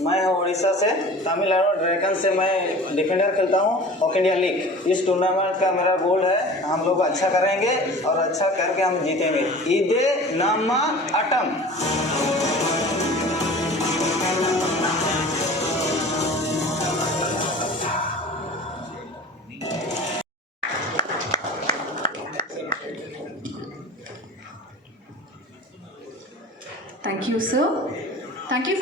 मैं उड़ीसा से तमिलनाडु ड्रैगन से मैं डिफेंडर खेलता हूँ ऑक इंडिया लीग इस टूर्नामेंट का मेरा गोल है, हम लोग अच्छा करेंगे और अच्छा करके हम जीतेंगे। ईदे नामा अटम।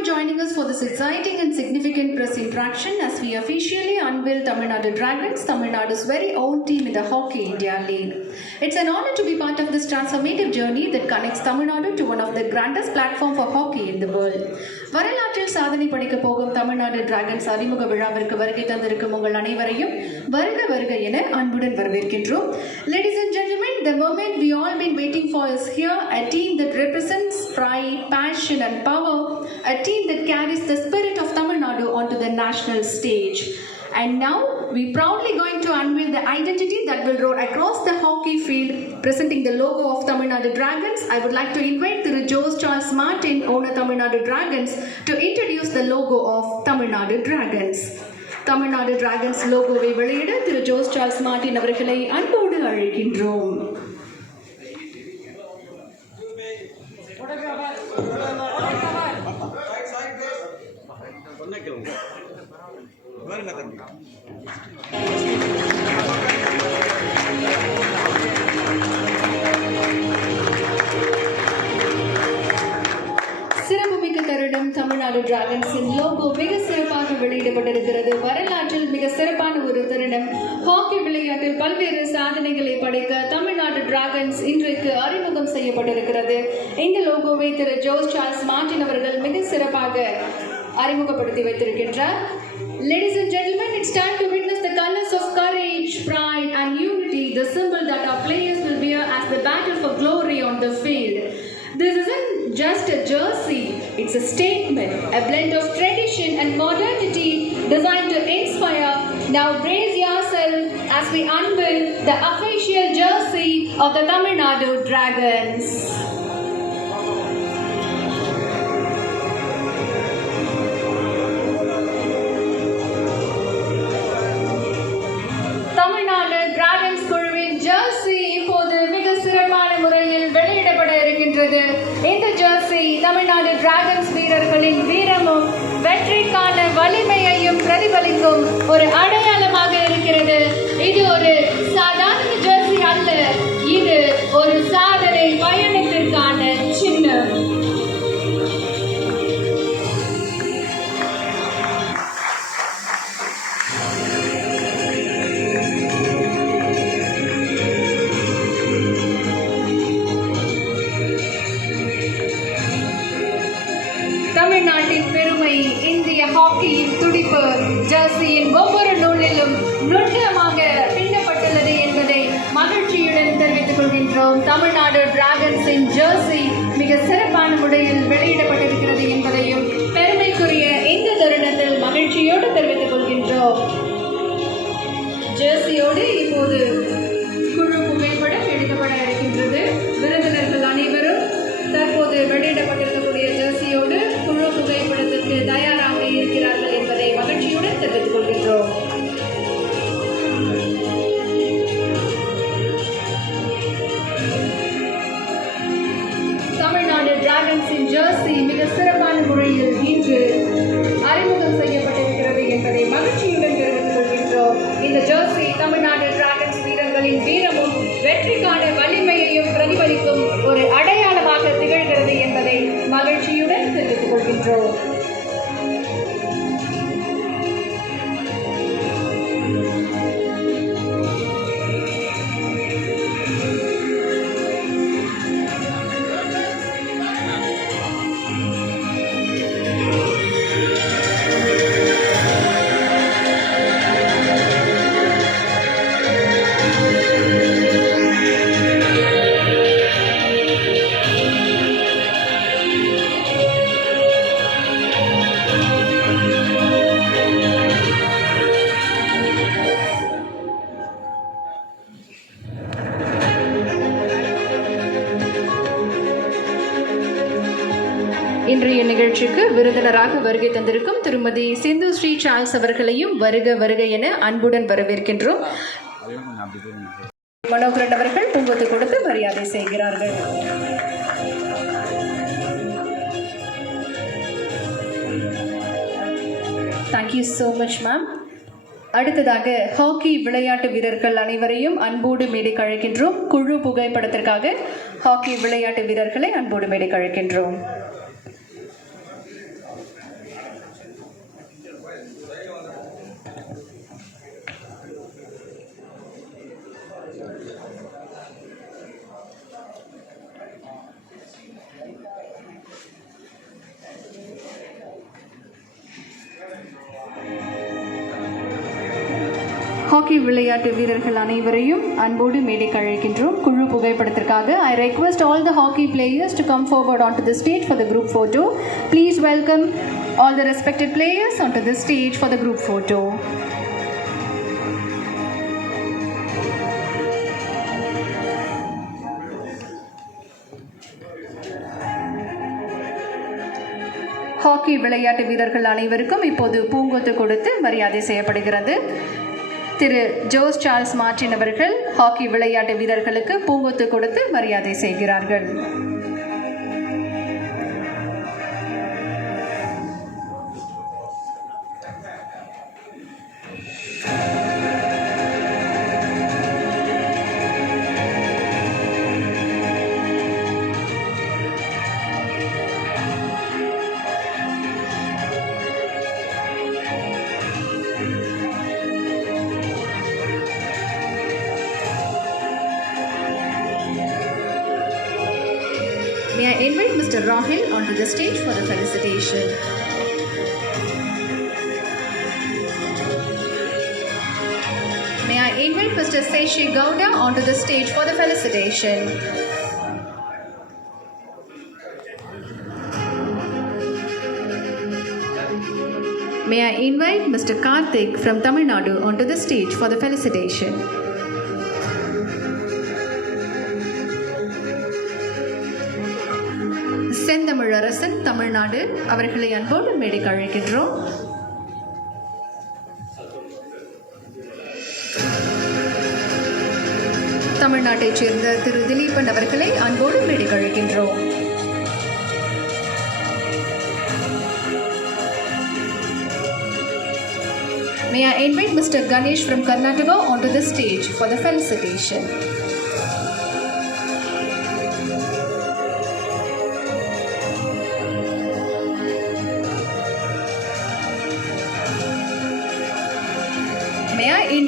For joining us for this exciting and significant press interaction as we officially unveil Tamil Nadu Dragons, Tamil Nadu's very own team in the Hockey India League. It's an honor to be part of this transformative journey that connects Tamil Nadu to one of the grandest platform for hockey in the world. வரலாற்றில் சாதனை படைக்க போகும் Tamil Nadu dragons அறிமுக விழாவிற்கு வருகை தந்திருக்கும் உங்கள் அனைவரையும் வருக வருக என அன்புடன் வரவேற்கின்றோம் ladies and gentlemen the moment we all been waiting for is here, a team that represents pride, passion and power, a team that carries the spirit of Tamil Nadu onto the national stage. And now we proudly going to unveil the identity that will roll across the hockey field, presenting the logo of Tamil Nadu Dragons. I would like to invite Thiru Jose Charles Martin, owner Tamil Nadu Dragons, to introduce the logo of Tamil Nadu Dragons. Tamil Nadu dragons லோகோவை வெளியிட திரு Jose Charles Martin அவர்களை அன்போடு அழைக்கின்றோம் Tamil Nadu டிராகன்ஸின் logo மிக சிறப்பாக வெளியிடப்பட்டிருக்கிறது. வரலாற்றில் மிக சிறப்பான ஒரு தருணம் ஹாக்கி விளையாட்டில் பல்வேறு சாதனைகளை படைக்க தமிழ்நாடு டிராகன்ஸ் இன்றைக்கு அறிமுகம் செய்யப்பட்டிருக்கிறது. இந்த லோகோவை திரு ஜோஸ் சார்ஸ் மார்டின் அவர்கள் மிக சிறப்பாக அறிமுகப்படுத்தி வைத்திருக்கின்றார். Ladies and gentlemen, it's time to witness the colors of courage, pride, and unity, the symbol that our players will wear as the battle for glory on the field. This isn't just a jersey, it's a statement, a blend of tradition and modernity designed to inspire. Now brace yourself as we unveil the official jersey of the Tamil Nadu Dragons. ஒரு அடையாளமாக ஜெர்சியின் ஒவ்வொரு நூலிலும் நுட்பமாக பின்னப்பட்டுள்ளது என்பதை மகிழ்ச்சியுடன் தெரிவித்துக் கொள்கின்றோம். Tamil Nadu டிராகன்ஸின் Jersey மிக சிறப்பான முறையில் வெளியிடப்பட்டிருக்கிறது என்பதையும் நிகழ்ச்சிக்கு விருந்தினராக வருகை தந்திருக்கும் திருமதி சிந்து ஸ்ரீ சார்ல்ஸ் அவர்களையும் வருக வருக என அன்புடன் வரவேற்கின்றோம். மனோகரன் அவர்கள் பூங்கொத்து கொடுத்து மரியாதை செய்கிறார்கள். Thank you so much ma'am அடுத்ததாக ஹாக்கி விளையாட்டு வீரர்கள் அனைவரையும் அன்போடு மேடை கழக்கின்றோம் குழு புகைப்படத்திற்காக ஹாக்கி விளையாட்டு வீரர்களை அன்போடு மேடை கழக்கின்றோம் ஹாக்கி விளையாட்டு வீரர்கள் அனைவரையும் அன்போடு மேடைக்கு அழைக்கின்றோம் குழு புகைப்படத்திற்காக I request all the hockey players to come forward on to the stage for the group photo please welcome all the respected players on to the stage for the group photo hockey விளையாட்டு வீரர்கள் அனைவருக்கும் இப்போது பூங்கொத்து கொடுத்து மரியாதை செய்யப்படுகிறது. திரு Jose Charles Martin அவர்கள் ஹாக்கி விளையாட்டு வீரர்களுக்கு பூங்கொத்து கொடுத்து மரியாதை செய்கிறார்கள். May I invite Mr. Rahil onto the stage for the felicitation. May I invite Mr. Seshi Gowda onto the stage for the felicitation. May I invite Mr. Karthik from Tamil Nadu onto the stage for the felicitation. Tamil Nadu அவர்களை அன்போடு மேடைக்கு அழைக்கின்றோம் தமிழ்நாட்டைச் சேர்ந்த திரு திலீபன் அவர்களை அன்போடு மேடைக்கு அழைக்கின்றோம் May I invite Mr. Ganesh from Karnataka onto the stage for the felicitation.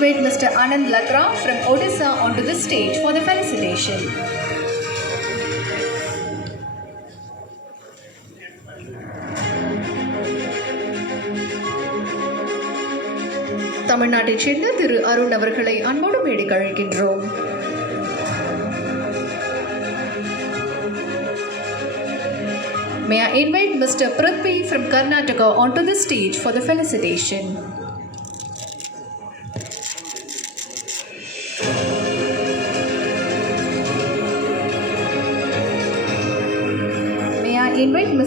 invite Mr. Anand Latra from Odisha onto the stage for the felicitation. தமிழ்நாட்டைச் சேர்ந்த திரு அருண் அவர்களை அன்போடு மேடைக்கு அழைக்கின்றோம் May I invite Mr. Prithvi from Karnataka onto the stage for the felicitation.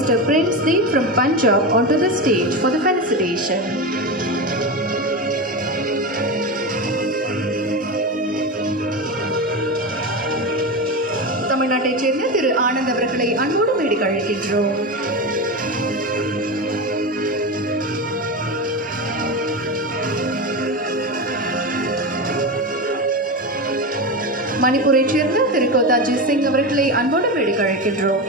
Invite Mr. Prince Deep from Punjab onto the stage for the felicitation. தமிழ்நாட்டைச் சேர்ந்த திரு ஆனந்த் அவர்களை அன்போடு மேடைக்கு கழிக்கின்றோம் மணிப்பூரைச் சேர்ந்த திரு கோதாஜி சிங் அவர்களை அன்போடு மேடைக்கு கழிக்கின்றோம்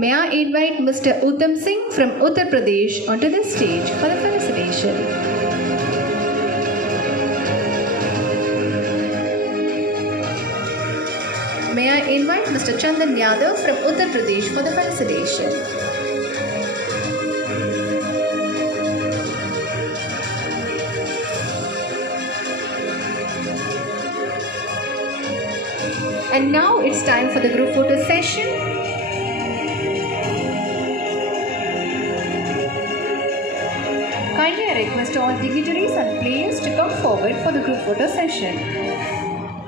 May I invite Mr. Uttam Singh from Uttar Pradesh onto the stage for the felicitation. May I invite Mr. Chandan Yadav from Uttar Pradesh for the felicitation. And now it's time for the group photo session. All dignitaries and players to come forward for the group photo session.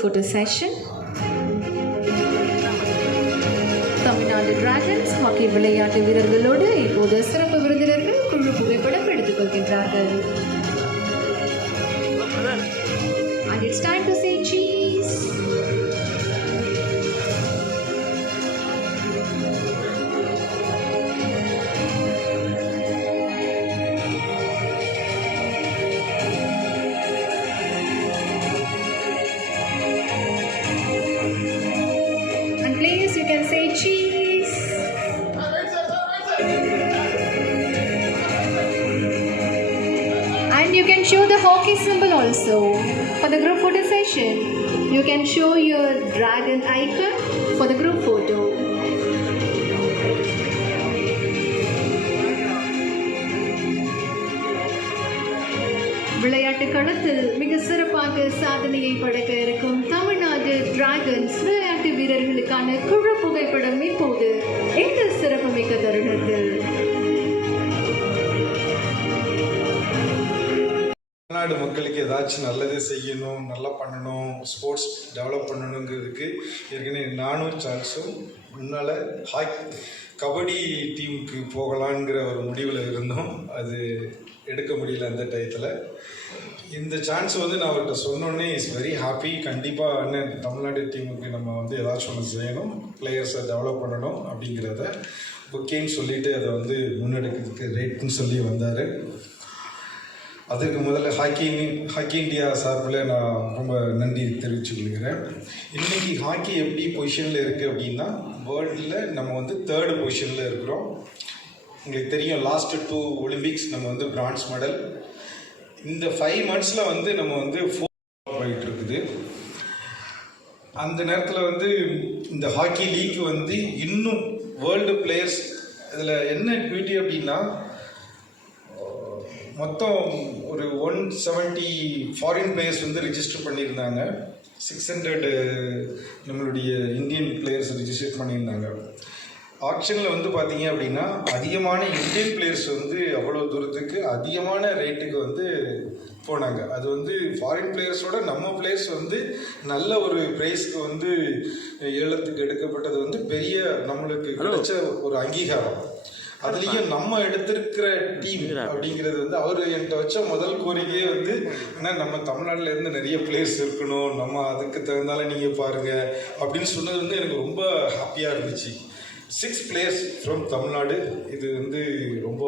Photo session. Tamil Nadu Dragons hockey விளையாட்டு வீரர்களோடு இப்போது சிறப்பு விருந்தினர்கள் குழு புகைப்படம் எடுத்துக் கொள்கின்றார்கள் And it's time to say cheese. And you can show the hockey symbol also for the group photo session. You can show your dragon icon for the group photo. விளையாட்டு களத்தில் மிக சிறப்பாக சாதனையை படைக்க இருக்கும் தமிழ்நாடு டிராகன்ஸ் விளையாட்டு வீரர்களுக்கான குழு புகைப்படம் இப்போது இந்த சிறப்புமிக்க தருணத்தில் மக்களுக்கு ஏதாச்சும் நல்லது செய்யணும் நல்லா பண்ணணும் ஸ்போர்ட்ஸ் டெவலப் பண்ணணுங்கிறதுக்கு ஏற்கனவே நானும் சான்ஸும் முன்னால் ஹாக்கி கபடி டீமுக்கு போகலாங்கிற ஒரு முடிவில் இருந்தோம். அது எடுக்க முடியல அந்த டயத்தில் இந்த சான்ஸ் வந்து நான் அவர்கிட்ட சொன்னோன்னே இஸ் வெரி ஹாப்பி கண்டிப்பாக அண்ணன் தமிழ்நாடு டீமுக்கு நம்ம வந்து ஏதாச்சும் ஒன்று செய்யணும் பிளேயர்ஸை டெவலப் பண்ணணும் அப்படிங்கிறத புக்கேன்னு சொல்லிவிட்டு அதை வந்து முன்னெடுக்கிறதுக்கு ரேட்னு சொல்லி வந்தார். அதுக்கு முதல்ல ஹாக்கி ஹாக்கி இந்தியா சார்பில் நான் ரொம்ப நன்றி தெரிவித்து கொள்கிறேன். இன்றைக்கி ஹாக்கி எப்படி பொசிஷனில் இருக்குது அப்படின்னா வேர்ல்டில் நம்ம வந்து தேர்டு பொசிஷனில் இருக்கிறோம். உங்களுக்கு தெரியும் லாஸ்ட் டூ ஒலிம்பிக்ஸ் நம்ம வந்து பிரான்ஸ் மெடல் இந்த ஃபைவ் மந்த்ஸில் வந்து நம்ம வந்து ஃபோர் போயிட்டு இருக்குது. அந்த நேரத்தில் வந்து இந்த ஹாக்கி லீக் வந்து இன்னும் வேர்ல்டு பிளேயர்ஸ் இதில் என்ன பியூட்டி அப்படின்னா மொத்தம் ஒரு ஒன் செவன்ட்டி ஃபாரின் பிளேயர்ஸ் வந்து ரிஜிஸ்டர் பண்ணியிருந்தாங்க. சிக்ஸ் ஹண்ட்ரடு நம்மளுடைய இந்தியன் பிளேயர்ஸ் ரிஜிஸ்டர் பண்ணியிருந்தாங்க. ஆக்ஷனில் வந்து பார்த்தீங்க அப்படின்னா அதிகமான இந்தியன் பிளேயர்ஸ் வந்து அவ்வளோ தூரத்துக்கு அதிகமான ரேட்டுக்கு வந்து போனாங்க. அது வந்து ஃபாரின் பிளேயர்ஸோட நம்ம பிளேயர்ஸ் வந்து நல்ல ஒரு ப்ரைஸ்க்கு வந்து ஏலத்துக்கு எடுக்கப்பட்டது வந்து பெரிய நம்மளுக்கு கிடைச்ச ஒரு அங்கீகாரம். அதுலேயும் நம்ம எடுத்திருக்கிற டீம் அப்படிங்கிறது வந்து அவர் என்கிட்ட வச்ச முதல் கோரிக்கையே வந்து ஏன்னா நம்ம தமிழ்நாட்டில் இருந்து நிறைய பிளேயர்ஸ் இருக்கணும். நம்ம அதுக்கு தகுந்தால நீங்கள் பாருங்க. அப்படின்னு சொன்னது வந்து எனக்கு ரொம்ப ஹாப்பியாக இருந்துச்சு. Six players from Tamil Nadu. இது வந்து ரொம்ப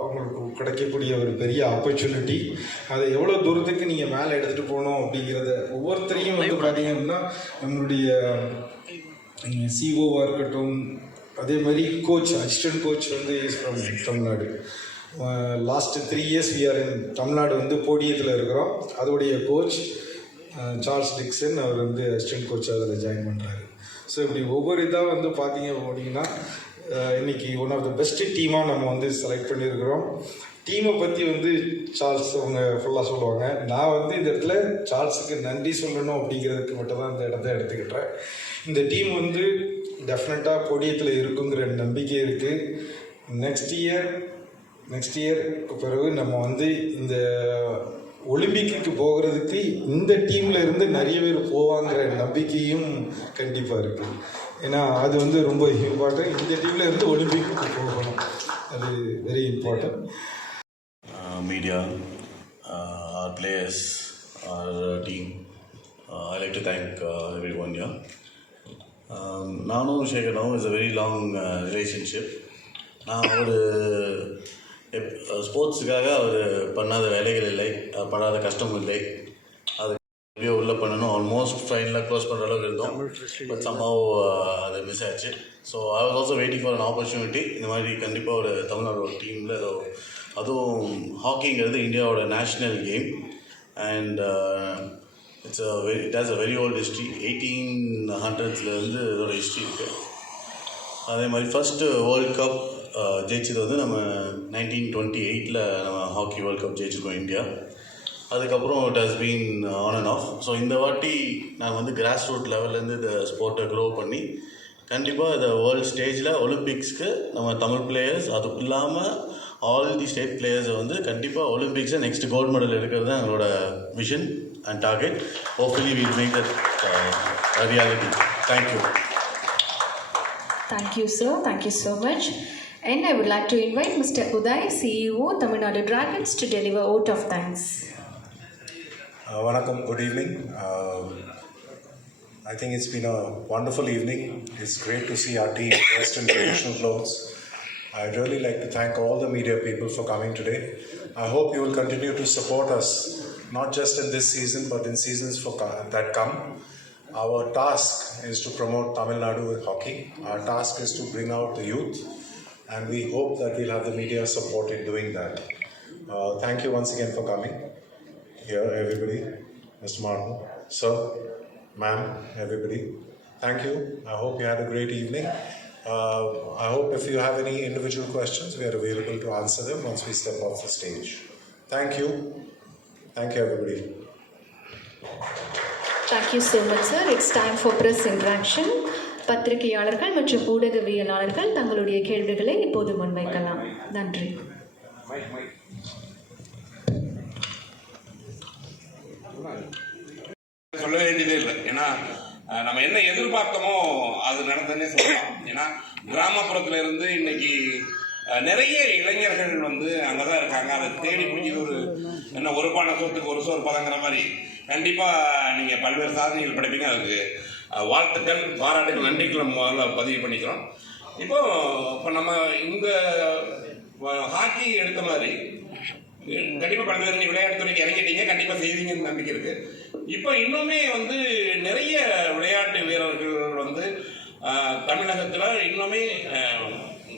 அவங்களுக்கு கிடைக்கக்கூடிய ஒரு பெரிய ஆப்பர்ச்சுனிட்டி அதை எவ்வளோ தூரத்துக்கு நீங்கள் மேலே எடுத்துகிட்டு போகணும் அப்படிங்கிறத ஒவ்வொருத்தரையும் வந்து பார்த்தீங்க அப்படின்னா நம்மளுடைய சிஓவாக இருக்கட்டும் அதே மாதிரி கோச் அசிஸ்டன்ட் கோச் வந்து is from Tamil Nadu. Last three years we are in Tamil Nadu வந்து போடியத்தில் இருக்கிறோம். அதோடைய கோச் சார்ல்ஸ் டிக்சன் அவர் வந்து அசிஸ்டன்ட் கோச்சாக அதில் ஜாயின் பண்ணுறாரு ஸோ இப்படி ஒவ்வொரு இதாக வந்து பார்த்தீங்க போனீங்கன்னா இன்றைக்கி இன்னைக்கு ஒன் ஆஃப் த பெஸ்ட் டீமாக நம்ம வந்து செலக்ட் பண்ணியிருக்கிறோம். டீமை பற்றி வந்து சார்ல்ஸ் அவங்க ஃபுல்லாக சொல்லுவாங்க. நான் வந்து இந்த இடத்துல சார்ல்ஸுக்கு நன்றி சொல்லணும் அப்படிங்கிறதுக்கு மட்டும் தான் இந்த இடத்த எடுத்துக்கிட்டேன். இந்த டீம் வந்து டெஃபினட்டாக பொடியத்தில் இருக்குங்கிற நம்பிக்கை இருக்குது நெக்ஸ்ட் இயர் நெக்ஸ்ட் இயருக்கு பிறகு நம்ம வந்து இந்த ஒலிம்பிக்கு போகிறதுக்கு இந்த டீமில் இருந்து நிறைய பேர் போவாங்கிற நம்பிக்கையும் கண்டிப்பாக இருக்குது ஏன்னா அது வந்து ரொம்ப இம்பார்ட்டன்ட் இந்த டீமில் இருந்து ஒலிம்பிக்கு போகணும். அது very important media or players or team I like to thank everyone yeah thank uh, everyone here. Um, நானும் சேகரும் is a very long uh, relationship. நான் ஒரு ஸ்போர்ட்ஸுக்காக அவர் பண்ணாத வேலைகள் இல்லை. அவர் படாத கஷ்டம் இல்லை. அது எப்படியோ உள்ளே பண்ணணும். ஆல்மோஸ்ட் ஃபைனலாக க்ளோஸ் பண்ணுற அளவுக்கு இருந்தோம். பட் சம்மாவ் அது மிஸ் ஆச்சு. So I was also waiting for an opportunity இந்த மாதிரி கண்டிப்பாக ஒரு தமிழ்நாடு ஒரு டீமில் ஏதோ அதுவும் ஹாக்கிங்கிறது இந்தியாவோட national game and it's a very it has a very old history eighteen ஹண்ட்ரட்ஸ்லேருந்து இதோட ஹிஸ்ட்ரி இருக்குது அதே மாதிரி ஃபஸ்ட்டு வேர்ல்ட் கப் ஜெயிச்சது வந்து நம்ம நைன்டீன் டுவெண்ட்டி எயிட்டில் நம்ம ஹாக்கி வேர்ல்ட் கப் ஜெயிச்சிருக்கோம் இந்தியா. அதுக்கப்புறம் it has been on and off so இந்த வாட்டி நாங்கள் வந்து கிராஸ் ரூட் லெவல்லேருந்து இந்த ஸ்போர்ட்டை க்ரோ பண்ணி கண்டிப்பாக இந்த வேர்ல்டு ஸ்டேஜில் ஒலிம்பிக்ஸ்க்கு நம்ம தமிழ் பிளேயர்ஸ் அது இல்லாமல் ஆல் தி ஸ்டேட் பிளேயர்ஸை வந்து கண்டிப்பாக ஒலிம்பிக்ஸில் நெக்ஸ்ட் கோல்டு மெடல் எடுக்கிறது தான் எங்களோட vision and target hopefully will make that reality thank you Thank you, sir. Thank you so much. And I would like to invite Mr. Uday, CEO, Tamil Nadu Dragons, to deliver vote of thanks. Uh, Vanakkam, good evening. Um, I think it's been a wonderful evening. It's great to see our team dressed in traditional clothes. I'd really like to thank all the media people for coming today. I hope you will continue to support us, not just in this season, but in seasons for that come. Our task is to promote Tamil Nadu hockey. Our task is to bring out the youth, and we hope that we'll have the media support in doing that. Uh, thank you once again for coming here, everybody. Mr. Martin, sir, ma'am, everybody. Thank you. I hope you had a great evening. Uh, I hope if you have any individual questions, we are available to answer them once we step off the stage. Thank you. Thank you, everybody. Thank you so much, sir. It's time for press interaction. பத்திரிகையாளர்கள் மற்றும் ஊடகவியலாளர்கள் தங்களுடைய கேள்விகளை இப்போது முன்வைக்கலாம் நன்றி சொல்ல வேண்டியதே இல்லை ஏன்னா நம்ம என்ன எதிர்பார்த்தோமோ அது நடந்ததுன்னே சொல்லலாம். ஏன்னா கிராமப்புறத்துல இருந்து இன்னைக்கு நிறைய இளைஞர்கள் வந்து அங்கதான் இருக்காங்க. அதை தேடி பிடிக்கிறது ஒரு என்ன ஒரு பான சோத்துக்கு ஒரு சோறு பதங்கிற மாதிரி. கண்டிப்பா நீங்க பல்வேறு சாதனைகள் படைப்பீங்க. அதுக்கு வாழ்த்துக்கள் பாராட்டுகள் நன்றிகளை முதல்ல பதிவு பண்ணிக்கிறோம். இப்போ இப்போ நம்ம இந்த ஹாக்கி எடுத்த மாதிரி கண்டிப்பாக பல்வேறு நீ விளையாட்டு துறைக்கு இறங்கிட்டீங்க. கண்டிப்பாக செய்வீங்கன்னு நம்பிக்கை இருக்குது இப்போ இன்னுமே வந்து நிறைய விளையாட்டு வீரர்கள் வந்து தமிழகத்தில் இன்னுமே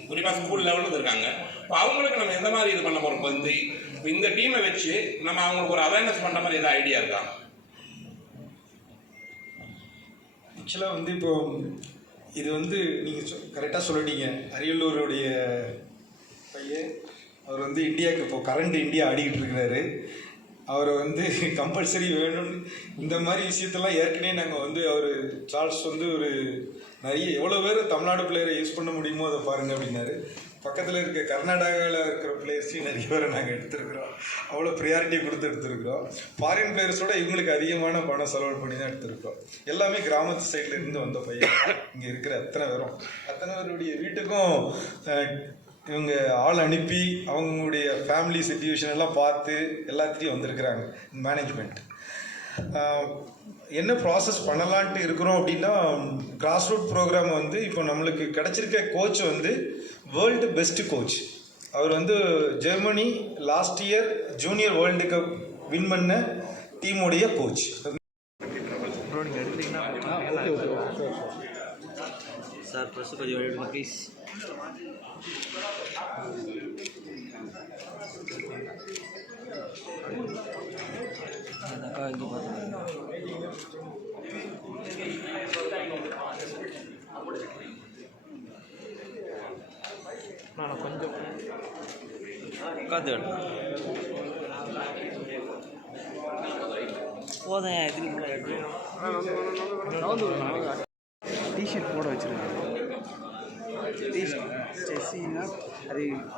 குறிப்பாக ஸ்கூல் லெவலில் இருக்காங்க. இப்போ அவங்களுக்கு நம்ம எந்த மாதிரி இது பண்ண போகிறோம் இப்போ இந்த இப்போ இந்த டீமை வச்சு நம்ம அவங்களுக்கு ஒரு அவேர்னஸ் பண்ணுற மாதிரி எதாவது ஐடியா இருக்கா? ஆக்சுவலாக வந்து இப்போ இது வந்து நீங்கள் சொ கரெக்டாக சொல்லிட்டீங்க. அரியலூருடைய பையன் அவர் வந்து இந்தியாவுக்கு இப்போ கரண்ட் இந்தியா ஆடிக்கிட்டு இருக்கிறாரு. அவரை வந்து கம்பல்சரி வேணும்னு இந்த மாதிரி விஷயத்தெல்லாம் ஏற்கனவே நாங்கள் வந்து அவர் சார்ஸ் வந்து ஒரு நிறைய எவ்வளோ பேர் தமிழ்நாடு பிளேயரை யூஸ் பண்ண முடியுமோ அதை பாருங்கள் அப்படின்னாரு. பக்கத்தில் இருக்க கர்நாடகாவில் இருக்கிற பிளேயர்ஸையும் நிறைய பேரை நாங்கள் எடுத்திருக்கிறோம். அவ்வளோ ப்ரியாரிட்டி கொடுத்து எடுத்திருக்கிறோம். ஃபாரின் பிளேயர்ஸோட இவங்களுக்கு அதிகமான பணம் செலவு பண்ணி தான் எடுத்திருக்கிறோம் எல்லாமே கிராமத்து சைடில் இருந்து வந்த பையன். இங்கே இருக்கிற அத்தனை பேரும். அத்தனை பேருடைய வீட்டுக்கும் இவங்க ஆள் அனுப்பி அவங்களுடைய ஃபேமிலி சுச்சுவேஷன் எல்லாம் பார்த்து எல்லாத்தையும் வந்திருக்கிறாங்க மேனேஜ்மெண்ட் என்ன ப்ராசஸ் பண்ணலான்ட்டு இருக்கிறோம் அப்படின்னா கிராஸ் ரூட் ப்ரோக்ராம் வந்து இப்போ நம்மளுக்கு கிடச்சிருக்க கோச் வந்து வேர்ல்டு பெஸ்ட் கோச் அவர் வந்து Germany last year junior world cup win பண்ண டீமுடைய கோச் சார் ப்ளஸ் கொஞ்சம் ப்ளீஸ் வாங்கி நான் கொஞ்சம் உட்காந்து போதும் டிஷர்ட் போட வச்சிருக்காங்க டிஷர்ட் செஸ்ஸின்னா அது என்ன